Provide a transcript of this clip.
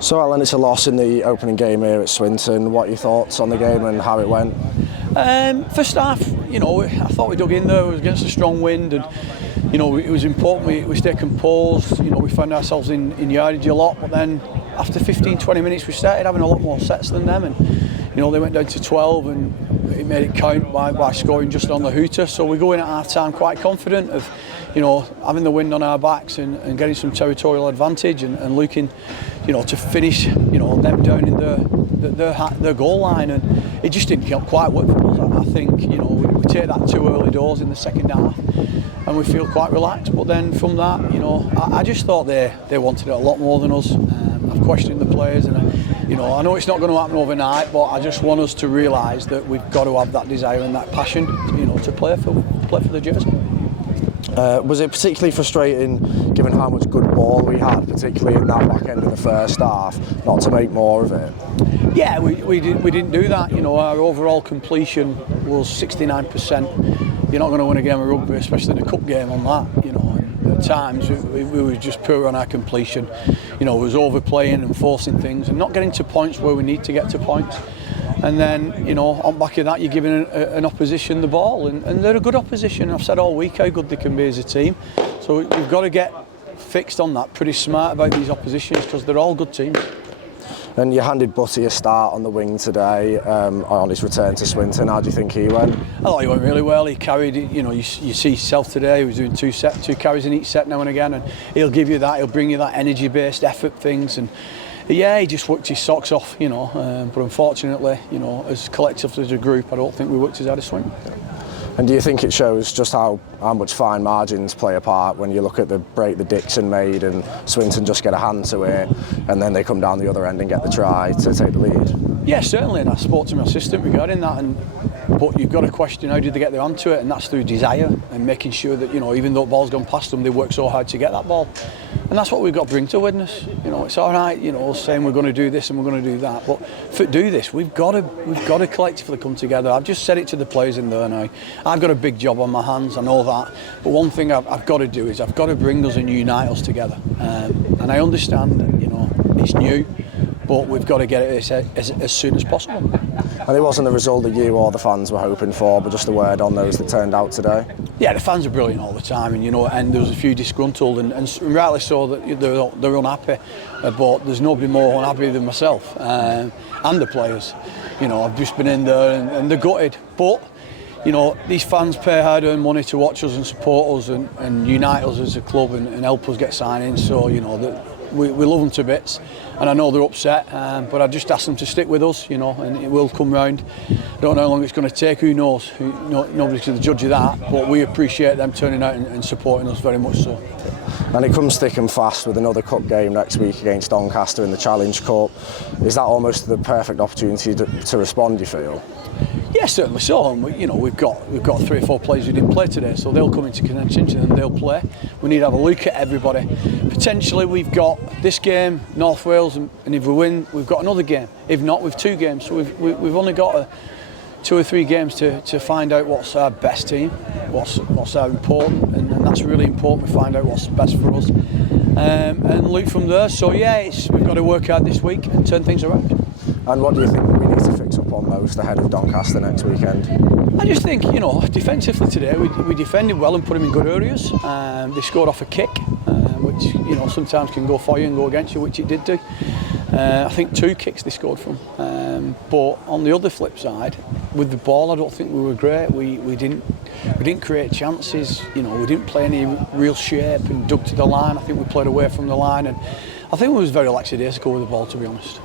So Allan, it's a loss in the opening game here at Swinton. What are your thoughts on the game and how it went? First half, I thought we dug in there. It was against a strong wind, and it was important we stayed composed. We found ourselves in yardage a lot, but then after 15-20 minutes we started having a lot more sets than them, and they went down to 12 and it made it count by scoring just on the hooter. So we go in at half time quite confident of having the wind on our backs and getting some territorial advantage and looking to finish them down in their goal line, and it just didn't quite work for us. I think we take that too early doors in the second half and we feel quite relaxed, but then from that I just thought they wanted it a lot more than us. I've questioned the players, and I know it's not going to happen overnight, but I just want us to realise that we've got to have that desire and that passion to play for the jersey. Was it particularly frustrating, given how much good ball we had, particularly in that back end of the first half, not to make more of it? Yeah, we didn't do that. Our overall completion was 69%. You're not going to win a game of rugby, especially in a cup game, on that. At times we were just poor on our completion. It was overplaying and forcing things and not getting to points where we need to get to points. And then, on back of that, you're giving an opposition the ball, and they're a good opposition. I've said all week how good they can be as a team. So we've got to get fixed on that, pretty smart about these oppositions, because they're all good teams. And you handed Butty a start on the wing today on his return to Swinton. How do you think he went? I thought he went really well. He carried it. You see himself today. He was doing two carries in each set now and again, and he'll give you that. He'll bring you that energy-based effort things, and yeah, he just worked his socks off. But unfortunately, as collectively as a group, I don't think we worked as hard as Swinton. And do you think it shows just how much fine margins play a part when you look at the break that Dixon made and Swinton just get a hand to it, and then they come down the other end and get the try to take the lead? Yeah, certainly, and I spoke to my assistant regarding that, but you've got to question how did they get their hand to it, and that's through desire and making sure that even though the ball's gone past them, they work so hard to get that ball. And that's what we've got to bring to witness. It's all right, saying we're going to do this and we're going to do that, but to do this, we've got to collectively come together. I've just said it to the players in there now. I've got a big job on my hands, I know that, but one thing I've got to do is I've got to bring us and unite us together. And I understand that it's new, but we've got to get it as soon as possible. And it wasn't the result that you or the fans were hoping for, but just a word on those that turned out today? Yeah, the fans are brilliant all the time, and there was a few disgruntled, and rightly so, that they're unhappy, but there's nobody more unhappy than myself and the players. I've just been in there and they're gutted, but these fans pay hard-earned money to watch us and support us and unite us as a club and help us get signings, so we love them to bits, and I know they're upset, but I just ask them to stick with us, and it will come round. I don't know how long it's going to take, who knows, nobody's going to judge you that, but we appreciate them turning out and supporting us very much so. And it comes thick and fast with another cup game next week against Doncaster in the Challenge Cup. Is that almost the perfect opportunity to respond, you feel? Yeah, certainly so. And we've got 3 or 4 players who didn't play today, so they'll come into contention and they'll play. We need to have a look at everybody. Potentially, we've got this game, North Wales, and if we win, we've got another game. If not, we've 2 games. So we've only got 2 or 3 games to find out what's our best team, what's our important, and that's really important. We find out what's best for us, and look from there. So yeah, we've got to work hard this week and turn things around. And what do you think we need to fix up on most ahead of Doncaster next weekend? I just think, defensively today, we defended well and put them in good areas. They scored off a kick, which, sometimes can go for you and go against you, which it did do. I think 2 kicks they scored from. But on the other flip side, with the ball, I don't think we were great. We didn't create chances. We didn't play any real shape and dug to the line. I think we played away from the line, and I think we was very lackadaisical with the ball, to be honest.